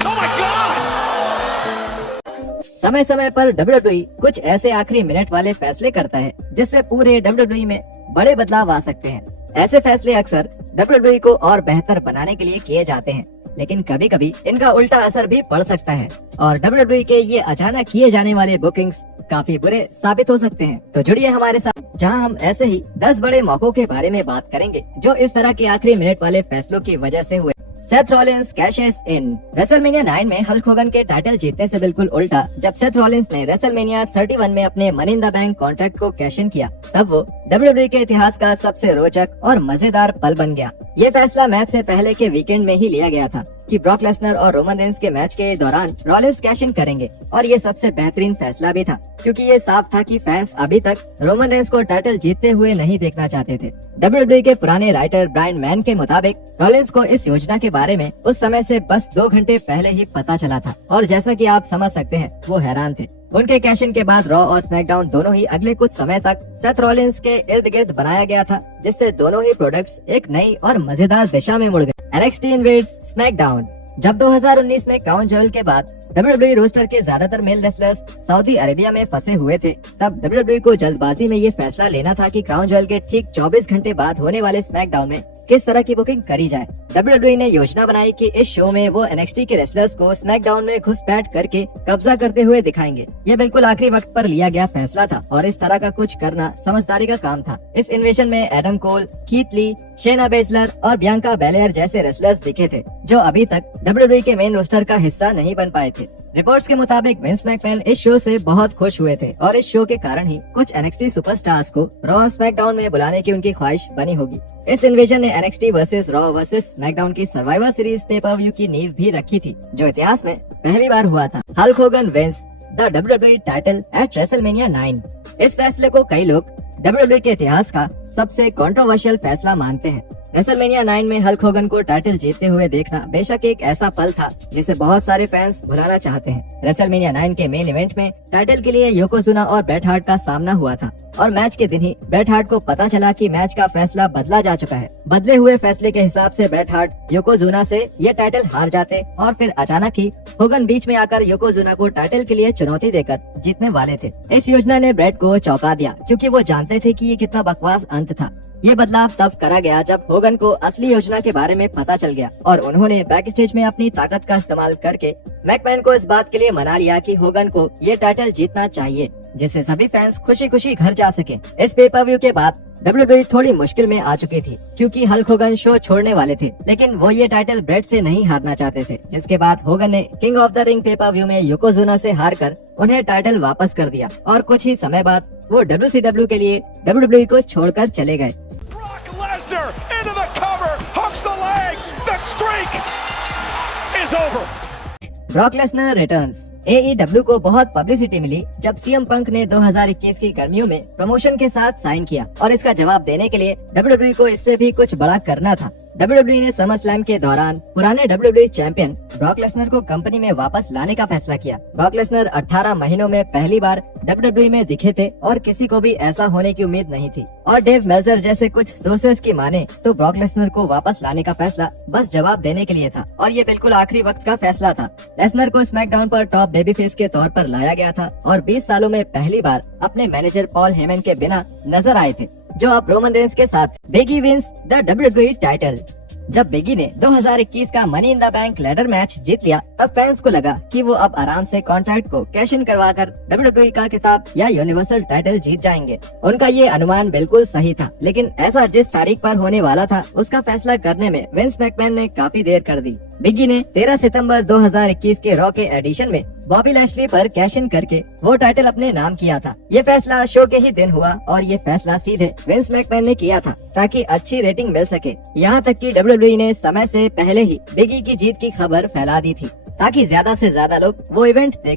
Oh my God! समय समय पर WWE कुछ ऐसे आखिरी मिनट वाले फैसले करता है जिससे पूरे WWE में बड़े बदलाव आ सकते हैं। ऐसे फैसले अक्सर WWE को और बेहतर बनाने के लिए किए जाते हैं, लेकिन कभी कभी इनका उल्टा असर भी पड़ सकता है और WWE के ये अचानक किए जाने वाले बुकिंग्स काफी बुरे साबित हो सकते हैं। तो जुड़िए हमारे साथ, जहां हम ऐसे ही 10 बड़े मौकों के बारे में बात करेंगे जो इस तरह के आखिरी मिनट वाले फैसलों की वजह से हुए। सेथ रॉलिंस कैशेस इन। रेसलमेनिया 9 में हल्क होगन के टाइटल जीतने से बिल्कुल उल्टा, जब सेथ रॉलिंस ने रेसलमेनिया 31 में अपने money in the bank contract को कैश इन किया, तब वो WWE के इतिहास का सबसे रोचक और मजेदार पल बन गया। ये फैसला मैच से पहले के वीकेंड में ही लिया गया था कि ब्रॉक लेसनर और रोमन रेंस के मैच के दौरान रॉलिंस कैश इन करेंगे, और ये सबसे बेहतरीन फैसला भी था क्योंकि ये साफ था कि फैंस अभी तक रोमन रेंस को टाइटल जीतते हुए नहीं देखना चाहते थे। WWE के पुराने राइटर ब्रायन मैन के मुताबिक रॉलिंस को इस योजना के बारे में उस समय से बस 2 घंटे पहले ही पता चला था, और जैसा कि आप समझ सकते हैं वो हैरान थे। उनके कैश इन के बाद रॉ और स्मैकडाउन दोनों ही अगले कुछ समय तक सेथ रॉलिंस के इर्द गिर्द बनाया गया था, जिससे दोनों ही प्रोडक्ट्स एक नई और मजेदार दिशा में मुड़ गए। NXT invades SmackDown. जब 2019 में क्राउन ज्वेल के बाद WWE रोस्टर के ज्यादातर मेल रेसलर्स सऊदी अरेबिया में फंसे हुए थे, तब WWE को जल्दबाजी में ये फैसला लेना था कि क्राउन ज्वेल के ठीक 24 घंटे बाद होने वाले स्मैकडाउन में किस तरह की बुकिंग करी जाए। WWE ने योजना बनाई कि इस शो में वो NXT के रेसलर्स को स्मैकडाउन में घुसपैठ करके कब्जा करते हुए दिखाएंगे। ये बिल्कुल आखिरी वक्त पर लिया गया फैसला था और इस तरह का कुछ करना समझदारी का काम था। इस इन्वेशन में Adam Cole, Keith Lee, शेना basilar और बियांका बेलेयर जैसे रेसलर्स दिखे थे जो अभी तक WWE के मेन रोस्टर का हिस्सा नहीं बन पाए थे। रिपोर्ट्स के मुताबिक विंस मैकमैन इस शो से बहुत खुश हुए थे और इस शो के कारण ही कुछ NXT सुपरस्टार्स को रॉ स्मैकडाउन में बुलाने की उनकी ख्वाहिश बनी होगी। इस इन्वेजन ने NXT versus raw versus SmackDown की सर्वाइवर सीरीज पे पर व्यू की नींव भी रखी थी, जो इतिहास में पहली बार हुआ था। Hulk Hogan wins the WWE title at WrestleMania 9। इस फैसले को कई लोग WWE के इतिहास का सबसे कंट्रोवर्शियल फैसला मानते हैं। रेसलमेनिया 9 में हल्क होगन को टाइटल जीतते हुए देखना बेशक एक ऐसा पल था जिसे बहुत सारे फैंस भुलाना चाहते हैं। रेसलमेनिया 9 के मेन इवेंट में टाइटल के लिए योकोजुना और ब्रेट हार्ट का सामना हुआ था और मैच के दिन ही ब्रेट हार्ट को पता चला कि मैच का फैसला बदला जा चुका है। बदले हुए फैसले के हिसाब से ब्रेट हार्ट योकोजुना से ये टाइटल हार जाते और फिर अचानक ही होगन बीच में आकर योकोजुना को टाइटल के लिए चुनौती देकर जीतने वाले थे। इस योजना ने ब्रेट को चौंका दिया क्योंकि वो जानते थे कि ये कितना बकवास अंत था। ये बदलाव तब करा गया जब होगन को असली योजना के बारे में पता चल गया और उन्होंने बैक स्टेज में अपनी ताकत का इस्तेमाल करके मैकमैन को इस बात के लिए मना लिया कि होगन को ये टाइटल जीतना चाहिए, जिससे सभी फैंस खुशी खुशी घर जा सके। इस पेपर व्यू के बाद WWE थोड़ी मुश्किल में आ चुकी थी क्योंकि हल्क होगन शो छोड़ने वाले थे, लेकिन वो ये टाइटल ब्रेट से नहीं हारना चाहते थे। जिसके बाद होगन ने king of the ring pay per view में योकोजुना से हारकर उन्हें टाइटल वापस कर दिया और कुछ ही समय बाद वो WCW के लिए WWE को छोड़कर चले गए। Lesnar into the cover, hooks the leg, the streak is over. Brock Lesnar returns. AEW को बहुत पब्लिसिटी मिली जब CM पंक ने 2021 की गर्मियों में प्रमोशन के साथ साइन किया और इसका जवाब देने के लिए WWE को इससे भी कुछ बड़ा करना था। WWE ने समरस्लैम के दौरान पुराने WWE चैंपियन ब्रॉक लेसनर को कंपनी में वापस लाने का फैसला किया। ब्रॉक लेसनर 18 महीनों में पहली बार WWE में दिखे थे और किसी को भी ऐसा होने की उम्मीद नहीं थी, और डेव मेल्जर जैसे कुछ सोर्सेज की माने तो ब्रॉक लेसनर को वापस लाने का फैसला बस जवाब देने के लिए था और ये बिल्कुल आखिरी वक्त का फैसला था। लेसनर को स्मैकडाउन पर टॉप बेबी फेस के तौर पर लाया गया था और 20 सालों में पहली बार अपने मैनेजर पॉल हेमन के बिना नजर आए थे, जो अब रोमन रेंस के साथ Big E wins the WWE title. जब बिगी ने 2021 का money in the bank ladder match जीत लिया, तब फैंस को लगा कि वो अब आराम से कॉन्ट्रैक्ट को कैश इन करवाकर WWE का खिताब या यूनिवर्सल टाइटल जीत जाएंगे। उनका ये अनुमान बिल्कुल सही था, लेकिन ऐसा जिस तारीख पर होने वाला था उसका फैसला करने में विंस मैकमैन ने काफी देर कर दी। बिगी ने 13 सितंबर 2021 के रॉ के एडिशन में बॉबी लैशली पर कैश इन करके वो टाइटल अपने नाम किया था। ये फैसला शो के ही दिन हुआ और ये फैसला सीधे विंस मैकमैन ने किया था ताकि अच्छी रेटिंग मिल सके। यहाँ तक कि WWE ने समय से पहले ही बिगी की जीत की खबर फैला दी थी ताकि ज्यादा से ज्यादा लोग वो इवेंट देखें।